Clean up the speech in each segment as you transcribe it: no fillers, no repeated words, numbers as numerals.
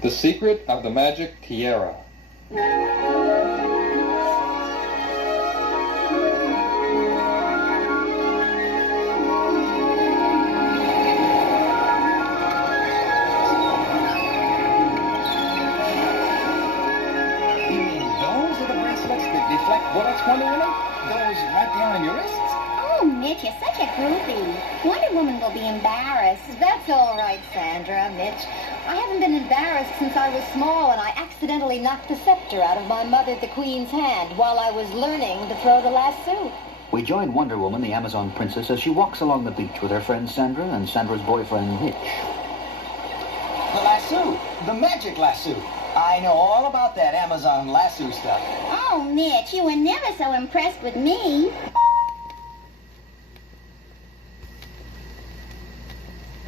The secret of the magic tiara. Deflect bullets, Wonder Woman? Those right there on your wrists? Oh, Mitch, you're such a groupie. Wonder Woman will be embarrassed. That's all right, Sandra, Mitch. I haven't been embarrassed since I was small and I accidentally knocked the scepter out of my mother, the Queen's hand, while I was learning to throw the lasso. We join Wonder Woman, the Amazon princess, as she walks along the beach with her friend Sandra and Sandra's boyfriend, Mitch. The lasso. The magic lasso. I know all about that Amazon lasso stuff. Oh, Mitch, you were never so impressed with me.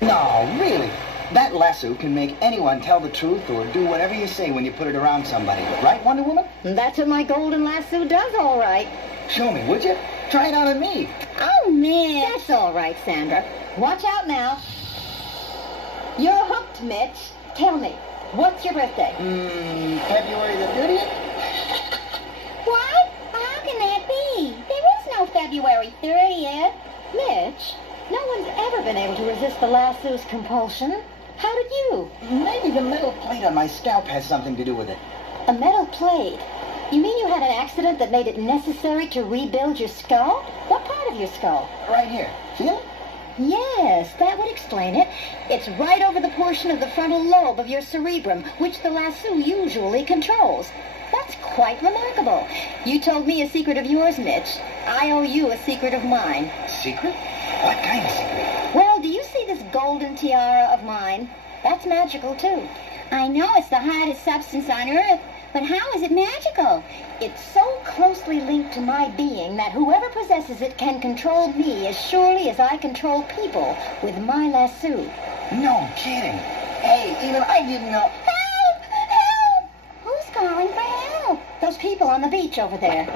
No, really. That lasso can make anyone tell the truth or do whatever you say when you put it around somebody. Right, Wonder Woman? That's what my golden lasso does, all right. Show me, would you? Try it out on me. Oh, Mitch. That's all right, Sandra. Watch out now. You're hooked, Mitch. Tell me, what's your birthday? February the 30th? What? How can that be? There is no February 30th. Mitch, no one's ever been able to resist the lasso's compulsion. How did you? Maybe the metal plate on my scalp has something to do with it. A metal plate? You mean you had an accident that made it necessary to rebuild your skull? What part of your skull? Right here. Feel it? Yes, that would explain it. It's right over the portion of the frontal lobe of your cerebrum, which the lasso usually controls. That's quite remarkable. You told me a secret of yours, Mitch. I owe you a secret of mine. Secret? What kind of secret? Well, do you see this golden tiara of mine? That's magical, too. I know it's the hardest substance on Earth, but how is it magical? It's so closely linked to my being that whoever possesses it can control me as surely as I control people with my lasso. No kidding. Hey, even I didn't know. Help! Help! Who's calling for help? Those people on the beach over there.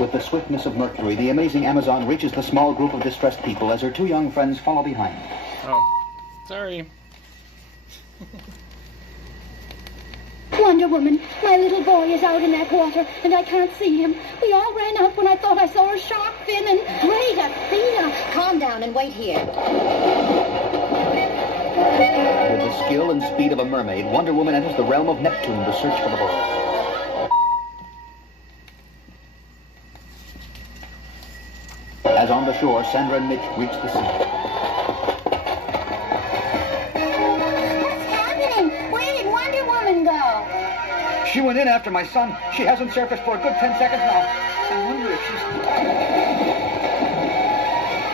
With the swiftness of Mercury, the amazing Amazon reaches the small group of distressed people as her two young friends follow behind. Oh, sorry. Wonder Woman, my little boy is out in that water, and I can't see him. We all ran out when I thought I saw a shark fin, and... Wait, Athena! Calm down and wait here. With the skill and speed of a mermaid, Wonder Woman enters the realm of Neptune to search for the boy. As on the shore, Sandra and Mitch reach the sea. What's happening? Where did Wonder Woman go? She went in after my son. She hasn't surfaced for a good 10 seconds now. I wonder if she's...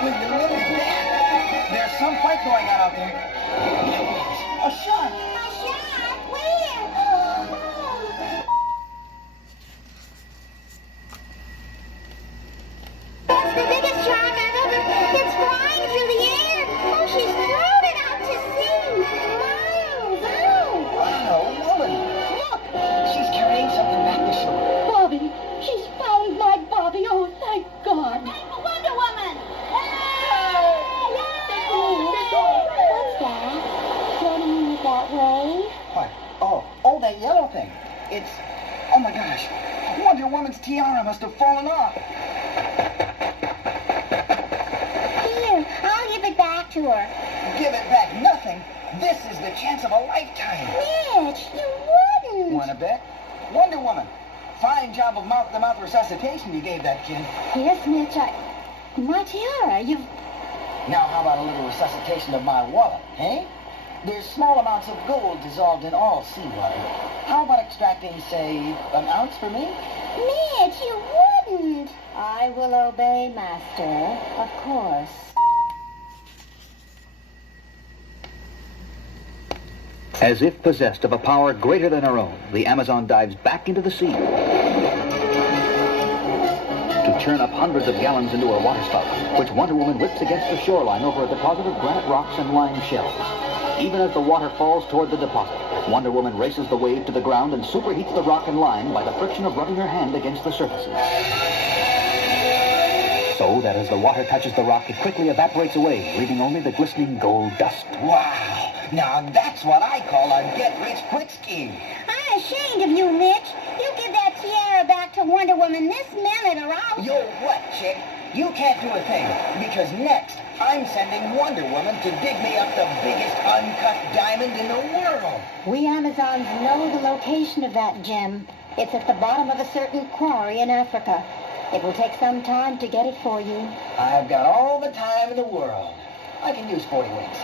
Will you look at that? There's some fight going on out there. A shark. A shark? Where? Oh. That's the biggest shark I've ever... It's flying through the air. Oh, she's thrown it out to sea. Miles out. Wow, woman. Look. She's carrying something back to shore. Bobby! She's found my Bobby! Oh, thank God! Wonder Woman. What's that? Running that way? What? Oh, that yellow thing. It's... Oh, my gosh. Wonder Woman's tiara must have fallen off. Here, I'll give it back to her. Give it back nothing. This is the chance of a lifetime. Mitch, you wouldn't. Wanna bet? Wonder Woman. Fine job of mouth-to-mouth resuscitation you gave that kid. Yes, Mitch, my tiara, you've... Now, how about a little resuscitation of my wallet, eh? There's small amounts of gold dissolved in all seawater. How about extracting, say, an ounce for me? Mitch, you wouldn't. I will obey, Master, of course. As if possessed of a power greater than her own, the Amazon dives back into the sea to churn up hundreds of gallons into her water spout, which Wonder Woman whips against the shoreline over a deposit of granite rocks and lime shells. Even as the water falls toward the deposit, Wonder Woman races the wave to the ground and superheats the rock and lime by the friction of rubbing her hand against the surfaces. So that as the water touches the rock, it quickly evaporates away, leaving only the glistening gold dust. Wow! Now that's what I call a get-rich-quick scheme. I'm ashamed of you, Mitch. You give that tiara back to Wonder Woman this minute or I'll... You're what, chick? You can't do a thing, because next I'm sending Wonder Woman to dig me up the biggest uncut diamond in the world. We Amazons know the location of that gem. It's at the bottom of a certain quarry in Africa. It will take some time to get it for you. I've got all the time in the world. I can use 40 winks.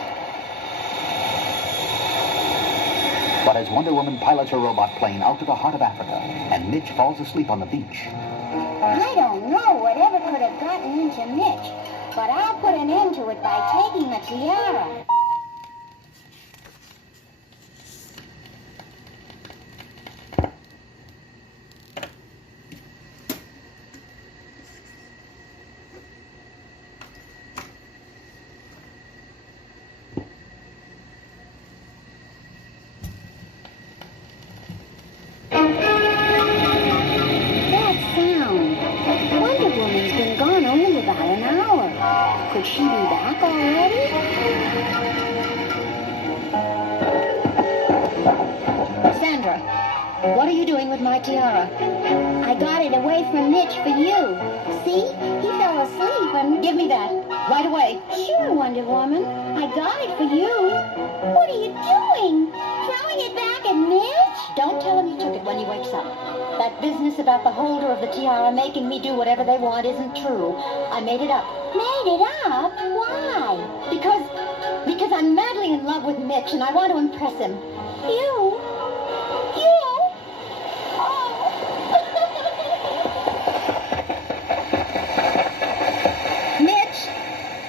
But as Wonder Woman pilots her robot plane out to the heart of Africa, and Mitch falls asleep on the beach. I don't know whatever could have gotten into Mitch, but I'll put an end to it by taking the tiara. Could she be back already? Sandra, what are you doing with my tiara? I got it away from Mitch for you. See? He fell asleep and... Give me that, right away. Sure, Wonder Woman. I got it for you. What are you doing? Throwing it back at Mitch? Don't tell him you took it when he wakes up. That business about the holder of the tiara making me do whatever they want isn't true. I made it up. Made it up? Why? Because I'm madly in love with Mitch and I want to impress him. You? Oh.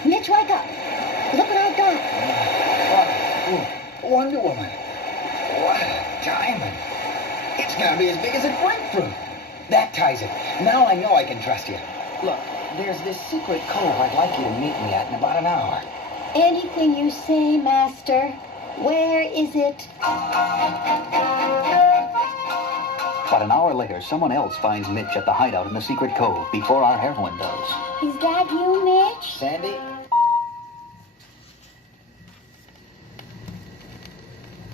Mitch, wake up. Look what I've got. Wonder Woman. What a diamond. It's gonna be as big as a grapefruit. That ties it. Now I know I can trust you. Look, there's this secret cove I'd like you to meet me at in about an hour. Anything you say, Master. Where is it? But an hour later, someone else finds Mitch at the hideout in the secret cove before our heroine does. Is that you, Mitch? Sandy?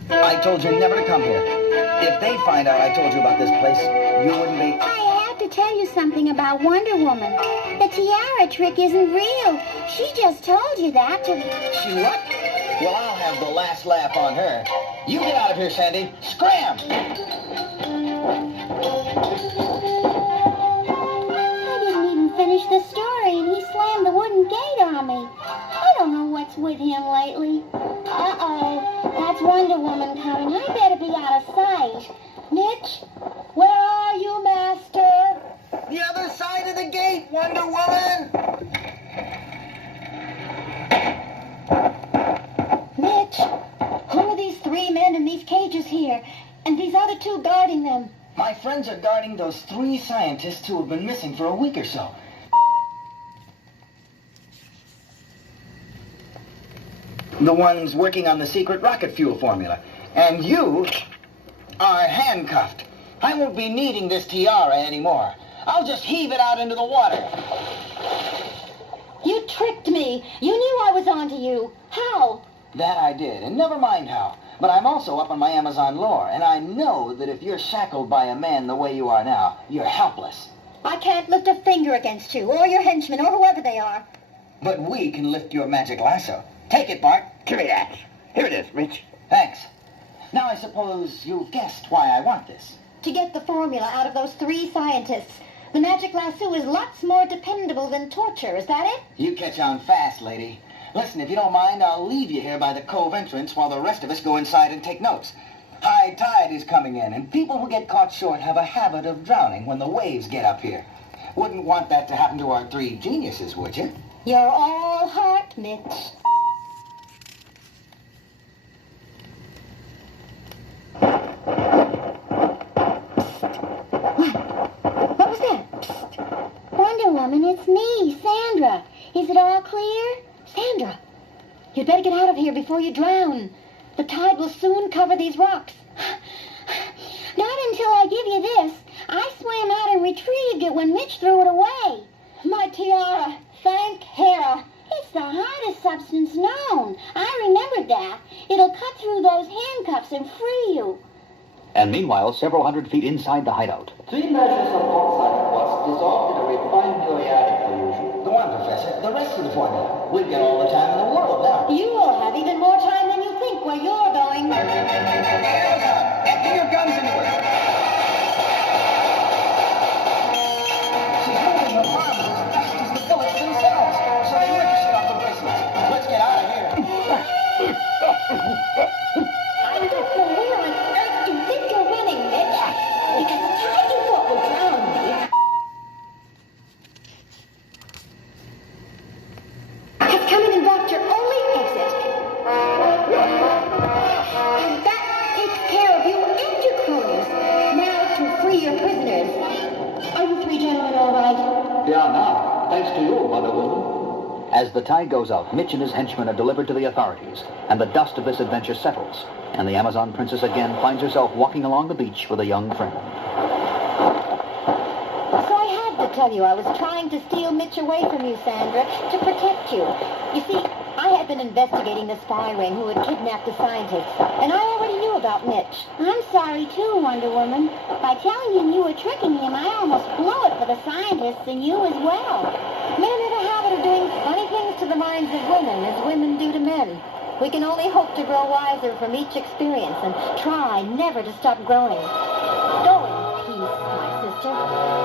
I told you never to come here. If they find out I told you about this place, you wouldn't be... I have to tell you something about Wonder Woman. The tiara trick isn't real. She just told you that to... She what? Well, I'll have the last laugh on her. You get out of here, Sandy. Scram! I didn't even finish the story, and he slammed the wooden gate on me. I don't know what's with him lately. Uh-oh. That's Wonder Woman coming. I better be out of sight. Mitch, where are you, Master? The other side of the gate, Wonder Woman! Mitch, who are these three men in these cages here, and these other two guarding them? My friends are guarding those 3 scientists who have been missing for a week or so. The ones working on the secret rocket fuel formula. And you are handcuffed. I won't be needing this tiara anymore. I'll just heave it out into the water. You tricked me. You knew I was onto you. How? That I did, and never mind how. But I'm also up on my Amazon lore, and I know that if you're shackled by a man the way you are now, you're helpless. I can't lift a finger against you, or your henchmen, or whoever they are. But we can lift your magic lasso. Take it, Bart. Give me that. Here it is, Mitch. Thanks. Now I suppose you've guessed why I want this. To get the formula out of those 3 scientists. The magic lasso is lots more dependable than torture, is that it? You catch on fast, lady. Listen, if you don't mind, I'll leave you here by the cove entrance while the rest of us go inside and take notes. High tide is coming in, and people who get caught short have a habit of drowning when the waves get up here. Wouldn't want that to happen to our 3 geniuses, would you? You're all heart, Mitch. What was that? Psst. Wonder Woman, it's me, Sandra. Is it all clear? Sandra, you'd better get out of here before you drown. The tide will soon cover these rocks. Not until I give you this. I swam out and retrieved it when Mitch threw it away. My tiara. Thank Hera. It's the hardest substance known. I remembered that. It'll cut through those handcuffs and free you. And meanwhile, several hundred feet inside the hideout. 3 measures of bauxite quartz dissolved in a refined muriatic solution. Go on, Professor. The rest of the formula. We'll get all the time in the world now. You will have even more time than you think where you're going. Get your guns into it. She's moving her arms as fast as the bullets themselves, so they ricochet off the bracelets. Let's get out of here. I don't know where on earth you think you're running, Mitch. Because the tide you thought would drown me has come in and blocked your only exit. And that takes care of you and your cronies. Now to free your prisoners. Are you 3 gentlemen all right? Yeah, now, thanks to you, Wonder Woman. As the tide goes out, Mitch and his henchmen are delivered to the authorities, and the dust of this adventure settles, and the Amazon princess again finds herself walking along the beach with a young friend. So I had to tell you I was trying to steal Mitch away from you, Sandra, to protect you. You see, I had been investigating the spy ring who had kidnapped the scientists, and I already knew about Mitch. I'm sorry, too, Wonder Woman. By telling him you were tricking him, I almost blew it for the scientists and you as well. Men have a habit of doing funny things to the minds of women as women do to men. We can only hope to grow wiser from each experience and try never to stop growing. Go in peace, my sister.